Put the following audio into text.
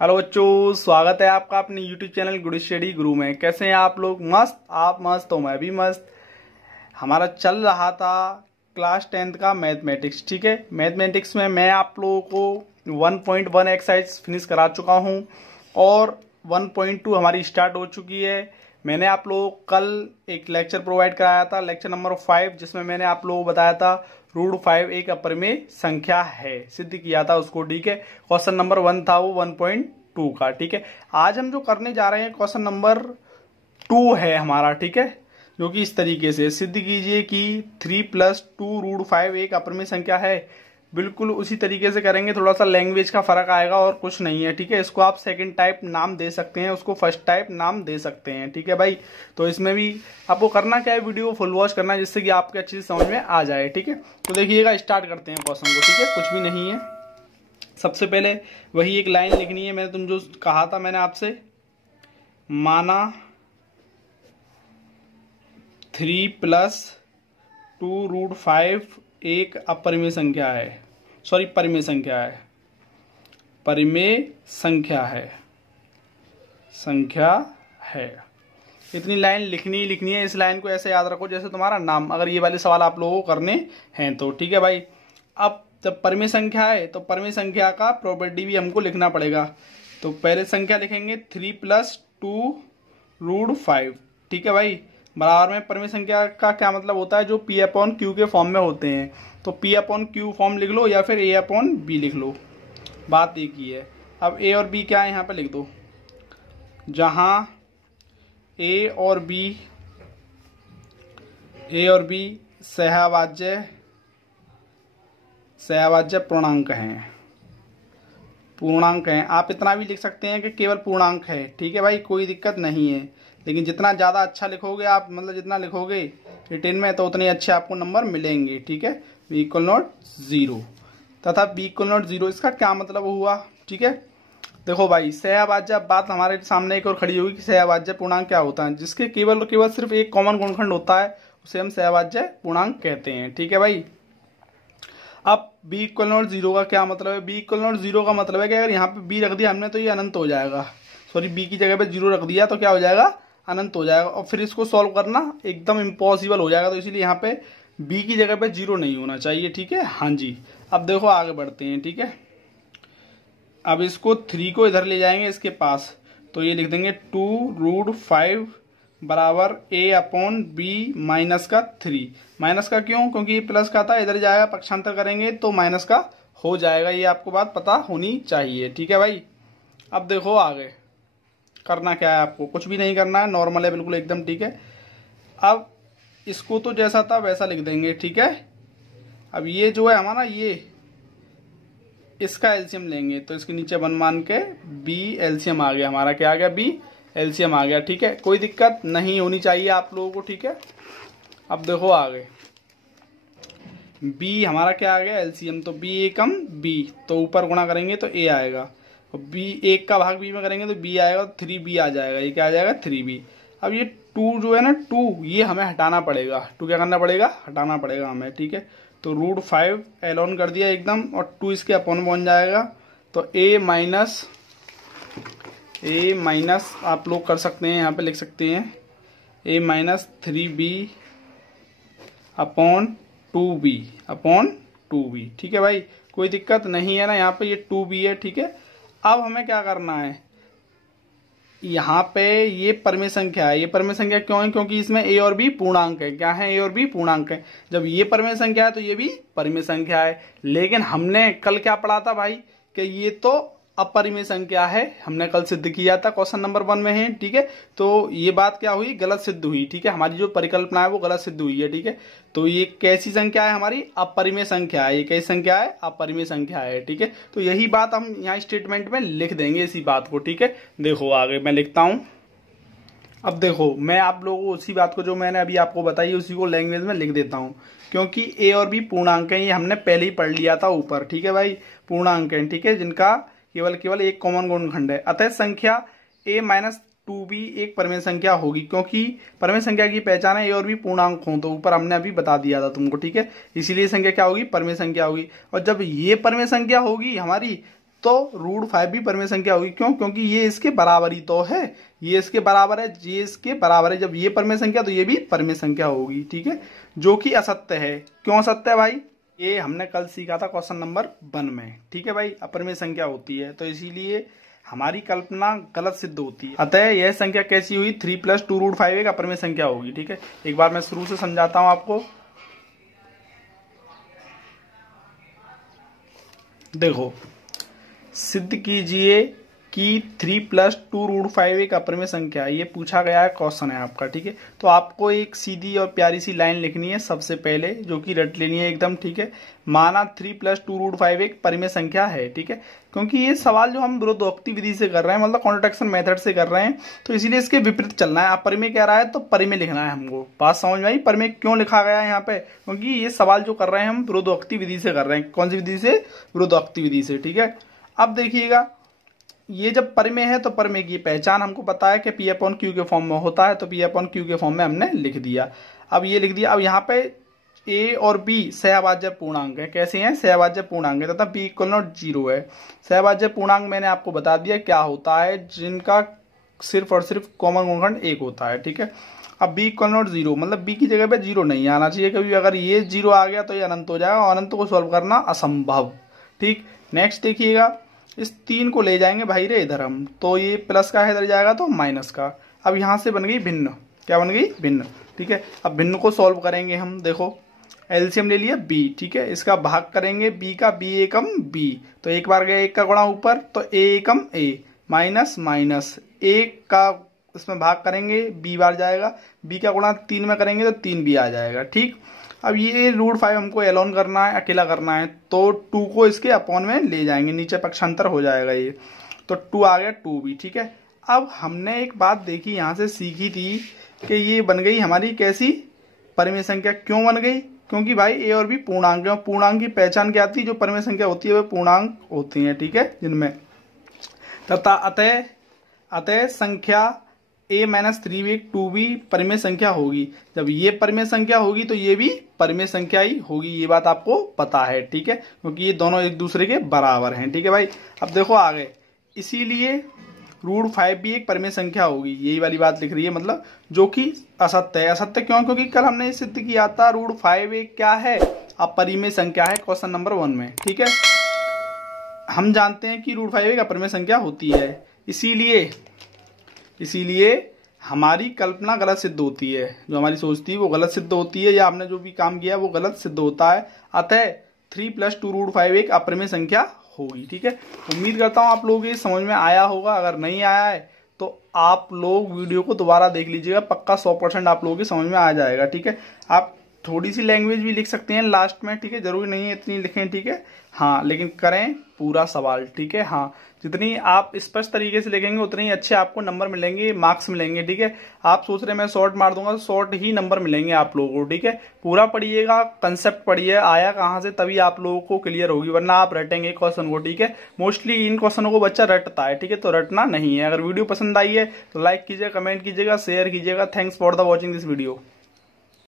Hello बच्चों, स्वागत है आपका अपने YouTube चैनल गुड स्टडी गुरु में। कैसे हैं आप लोग? मस्त? आप मस्त हो, मैं भी मस्त। हमारा चल रहा था क्लास 10th का मैथमेटिक्स। ठीक है, मैथमेटिक्स में मैं आप लोगों को 1.1 एक्सरसाइज फिनिश करा चुका हूं और 1.2 हमारी स्टार्ट हो चुकी है। मैंने आप लोगों को कल एक लेक्चर प्रोवाइड कराया था, लेक्चर नंबर 5, जिसमें मैंने आप लोगों को बताया था √5 एक अपरिमेय संख्या है, सिद्ध किया था उसको। ठीक है, क्वेश्चन नंबर 1 था वो 1.2 का। ठीक है, आज हम जो करने जा रहे हैं क्वेश्चन नंबर 2 है हमारा। ठीक है, जो कि इस तरीके से सिद्ध कीजिए कि 3 + 2 √5 एक अपरिमेय संख्या है। बिल्कुल उसी तरीके से करेंगे, थोड़ा सा लैंग्वेज का फर्क आएगा और कुछ नहीं है। ठीक है, इसको आप सेकंड टाइप नाम दे सकते हैं, उसको फर्स्ट टाइप नाम दे सकते हैं। ठीक है भाई, तो इसमें भी आपको करना क्या है, वीडियो को फुल वॉच करना है, जिससे कि आपके अच्छी समझ में आ जाए। ठीक है, तो देखिएगा, स्टार्ट करते हैं क्वेश्चन को। ठीक है, कुछ भी नहीं है। सबसे पहले वही एक लाइन लिखनी है, मैंने जो कहा था मैंने आपसे, माना 3 + 2 √5 एक अपरिमेय संख्या है, सॉरी परिमेय संख्या है, परिमेय संख्या है। इतनी लाइन लिखनी है। इस लाइन को ऐसे याद रखो जैसे तुम्हारा नाम, अगर ये वाले सवाल आप लोगों को करने हैं तो। ठीक है भाई, अब जब परिमेय संख्या है तो परिमेय संख्या का प्रॉपर्टी भी हमको लिखना पड़ेगा। तो पहले संख्या लिखेंगे 3 + 2 √5। ठीक है भाई, बराबर में परिमेय संख्या का क्या मतलब होता है, जो P/Q के फॉर्म में होते हैं। तो P/Q फॉर्म लिख लो या फिर A/B लिख लो, बात एक ही है। अब A और B क्या है यहाँ पे लिख दो, जहां A और B सहअभाज्य पूर्णांक हैं। आप इतना भी लिख सकते हैं कि केवल पूर्णांक है। ठीक है भाई, कोई दिक्कत नहीं है, लेकिन जितना ज़्यादा अच्छा लिखोगे आप, मतलब जितना लिखोगे रिटेन में, तो उतने अच्छे आपको नंबर मिलेंगे। ठीक है, B = 0 तथा B = 0, इसका क्या मतलब हुआ? ठीक है, देखो भाई, सहअभाज्य, अब बात हमारे सामने एक और खड़ी होगी कि सहअभाज्य पूर्णांक क्या होता है, जिसके केवल सिर्फ एक कॉमन गुणनखंड होता है, उसे हम सहअभाज्य पूर्णांक कहते हैं। ठीक है भाई, अब B = 0 का क्या मतलब है? B = 0 का मतलब है कि अगर यहाँ पे B रख दिया हमने तो ये अनंत हो जाएगा। सॉरी, B की जगह पे 0 रख दिया तो क्या हो जाएगा? अनंत हो जाएगा, और फिर इसको सॉल्व करना एकदम इम्पॉसिबल हो जाएगा। तो इसीलिए यहाँ पे B की जगह पे 0 नहीं होना चाहिए। ठीक है, हाँ जी। अब देखो आगे बढ़ते हैं। ठीक है, अब इसको 3 को इधर ले जाएंगे इसके पास, तो ये लिख देंगे 2 √5 बराबर A/B -3। माइनस का क्यों? क्योंकि ये प्लस का था, इधर जाएगा, पक्षांतर करेंगे तो माइनस का हो जाएगा। ये आपको बात पता होनी चाहिए। ठीक है भाई, अब देखो आगे करना क्या है आपको, कुछ भी नहीं करना है, नॉर्मल है बिल्कुल एकदम। ठीक है, अब इसको तो जैसा था वैसा लिख देंगे। ठीक है, अब ये जो है हमारा, ये इसका एलसीएम लेंगे, तो इसके नीचे 1 मान के B एलसीएम आ गया हमारा। क्या आ गया? B एलसीएम आ गया। ठीक है, कोई दिक्कत नहीं होनी चाहिए आप लोगों को। ठीक है, अब देखो आगे, B हमारा क्या आ गया? एलसीएम। तो B एकम B, तो ऊपर गुणा करेंगे तो A आएगा, और B 1 का भाग B में करेंगे तो B आएगा, 3B आ जाएगा। ये क्या आ जाएगा? 3B। अब ये 2 जो है ना, 2 ये हमें हटाना पड़ेगा। 2 क्या करना पड़ेगा? हटाना पड़ेगा हमें। ठीक है, तो √5 एलोन कर दिया एकदम, और 2 इसके अपॉन बन जाएगा। तो A माइनस आप लोग कर सकते हैं, यहाँ पे लिख सकते हैं A - 3B अपॉन 2B। ठीक है भाई, कोई दिक्कत नहीं है ना, यहाँ पे ये 2B है। ठीक है, अब हमें क्या करना है, यहाँ पे ये परिमेय संख्या है। ये परिमेय संख्या क्यों है? क्योंकि इसमें A और B पूर्णांक है। क्या है? A और B पूर्णांक है। जब ये परिमेय संख्या है तो ये भी परिमेय संख्या है। लेकिन हमने कल क्या पढ़ा था भाई, कि ये तो अपरिमेय संख्या है, हमने कल सिद्ध किया था, क्वेश्चन नंबर 1 में है। ठीक है, तो ये बात क्या हुई? गलत सिद्ध हुई। ठीक है, हमारी जो परिकल्पना है वो गलत सिद्ध हुई है। ठीक है, तो ये कैसी संख्या है? हमारी अपरिमेय संख्या है। ये कैसी संख्या है? अपरिमेय संख्या है। ठीक है, तो यही बात हम यहाँ स्टेटमेंट में लिख देंगे, इसी बात को। ठीक है, देखो आगे मैं लिखता हूं। अब देखो, मैं आप लोगों को उसी बात को जो मैंने अभी आपको बताई उसी को लैंग्वेज में लिख देता हूं, क्योंकि A और B पूर्णांक है, ये हमने पहले ही पढ़ लिया था ऊपर। ठीक है भाई, पूर्णांक है। ठीक है, जिनका केवल एक कॉमन गुणनखंड है। अतः संख्या A - 2B एक परिमेय संख्या होगी, क्योंकि परिमेय संख्या की पहचान है A और B पूर्णांक हो, तो ऊपर हमने अभी बता दिया था तुमको। ठीक है, इसीलिए संख्या क्या होगी? परिमेय संख्या होगी। और जब ये परिमेय संख्या होगी हमारी, तो √5 भी परिमेय संख्या होगी। क्यों? क्योंकि ये इसके बराबर ही तो है, ये इसके बराबर है, ये इसके बराबर है। जब ये परिमेय संख्या तो ये भी परिमेय संख्या होगी, ठीक है, जो कि असत्य है। क्यों असत्य है भाई? ये हमने कल सीखा था क्वेश्चन नंबर 1 में, ठीक है भाई, अपरिमेय संख्या होती है, तो इसीलिए हमारी कल्पना गलत सिद्ध होती है। अतः यह संख्या कैसी हुई? 3 + 2√5 एक अपरिमेय संख्या होगी, ठीक है। एक बार मैं शुरू से समझाता हूं आपको। देखो, सिद्ध कीजिए कि 3 + 2√5 एक अपरिमेय संख्या है। ये पूछा गया है, क्वेश्चन है आपका, ठीक है। तो आपको एक सीधी और प्यारी सी लाइन लिखनी है सबसे पहले, जो कि रट लेनी है एकदम, ठीक है। माना 3 + 2√5 एक परिमेय संख्या है, ठीक है। क्योंकि ये सवाल जो हम विरोधोक्ति विधि से कर रहे हैं, मतलब कॉन्ट्रडिक्शन मेथड से कर रहे हैं, तो इसीलिए इसके विपरीत चलना है। अपरिमेय कह रहा है तो परिमेय लिखना है हमको। बात समझ में आई? परिमेय क्यों लिखा गया है यहाँ पे? क्योंकि ये सवाल जो कर रहे हैं हम विरोधोक्ति विधि से कर रहे हैं। कौन सी विधि से? विरोधोक्ति विधि से, ठीक है। अब देखिएगा, ये जब परिमेय है तो परिमेय की पहचान हमको पता है कि P/Q के फॉर्म में होता है, तो P/Q के फॉर्म में हमने लिख दिया। अब ये लिख दिया। अब यहाँ पे A और B सहभाज्य पूर्णांक है। कैसे हैं? सहभाज्य पूर्णांक है, तथा B = 0 है। सहभाज्य पूर्णांक मैंने आपको बता दिया क्या होता है, जिनका सिर्फ और सिर्फ कॉमन गुणनखंड 1 होता है, ठीक है। अब B = 0, मतलब B की जगह पे 0 नहीं आना चाहिए कभी। अगर ये 0 आ गया तो ये अनंत हो जाएगा, और अनंत को सॉल्व करना असंभव, ठीक। नेक्स्ट देखिएगा, इस 3 को ले जाएंगे भाई रे इधर हम, तो ये प्लस का है, इधर जाएगा तो माइनस का। अब यहां से बन गई भिन्न। क्या बन गई? भिन्न, ठीक है। अब भिन्न को सॉल्व करेंगे हम। देखो, एलसीएम ले लिया b, ठीक है। इसका भाग करेंगे b का, b एकम b, तो एक बार गया 1 का गुणा ऊपर, तो a Ekam a, minus minus 1 का इसमें भाग करेंगे, b बार जाएगा, b का गुणा 3 में करेंगे तो 3b आ जाएगा, ठीक। अब ये √5 हमको एलोन करना है, अकेला करना है, तो 2 को इसके अपॉन में ले जाएंगे, नीचे पक्षांतर हो जाएगा ये, तो 2 आ गया 2b, ठीक है। अब हमने एक बात देखी यहाँ से सीखी थी कि ये बन गई हमारी कैसी? परिमेय संख्या। क्यों बन गई? क्योंकि भाई A और B पूर्णांक है, पूर्णांक की पहचान क्या आती है? जो परिमेय संख्या होती है वे पूर्णांक होती है, ठीक है, जिनमें तथा अतः संख्या A - 3 एक 2b परिमेय संख्या होगी। जब ये परिमेय संख्या होगी तो ये भी परिमेय संख्या ही होगी, ये बात आपको पता है, ठीक है, क्योंकि ये दोनों एक दूसरे के बराबर हैं, ठीक है भाई। अब देखो आगे, इसीलिए √5 भी एक परिमेय संख्या होगी, यही वाली बात लिख रही है, मतलब जो कि असत्य है। असत्य क्यों? क्योंकि कल हमने सिद्ध किया था √5 एक क्या है? अपरिमेय संख्या है, क्वेश्चन नंबर 1 में, ठीक है। हम जानते हैं कि √5 एक अपरिमेय संख्या होती है, इसीलिए हमारी कल्पना गलत सिद्ध होती है, जो हमारी सोच थी वो गलत सिद्ध होती है, या हमने जो भी काम किया वो गलत सिद्ध होता है। अतः 3 + 2√5 एक अपरिमेय संख्या होगी, ठीक है। उम्मीद करता हूं आप लोगों को समझ में आया होगा। अगर नहीं आया है तो आप लोग वीडियो को दोबारा देख लीजिएगा, पक्का 100% आप लोगों की समझ में आ जाएगा, ठीक है। आप थोड़ी सी लैंग्वेज भी लिख सकते हैं लास्ट में, ठीक है, जरूरी नहीं है इतनी लिखें, ठीक है, हाँ, लेकिन करें पूरा सवाल, ठीक है। हाँ, जितनी आप स्पष्ट तरीके से लिखेंगे उतने ही अच्छे आपको नंबर मिलेंगे, मार्क्स मिलेंगे, ठीक है। आप सोच रहे हैं मैं शॉर्ट मार दूंगा, तो शॉर्ट ही नंबर मिलेंगे आप लोगों को, ठीक है। पूरा पढ़िएगा, कंसेप्ट पढ़िए, आया कहाँ से, तभी आप लोगों को क्लियर होगी, वरना आप रटेंगे क्वेश्चन को, ठीक है। मोस्टली इन क्वेश्चनों को बच्चा रटता है, ठीक है, तो रटना नहीं है। अगर वीडियो पसंद आई है तो लाइक कीजिएगा, कमेंट कीजिएगा, शेयर कीजिएगा। Thanks for the watching this video.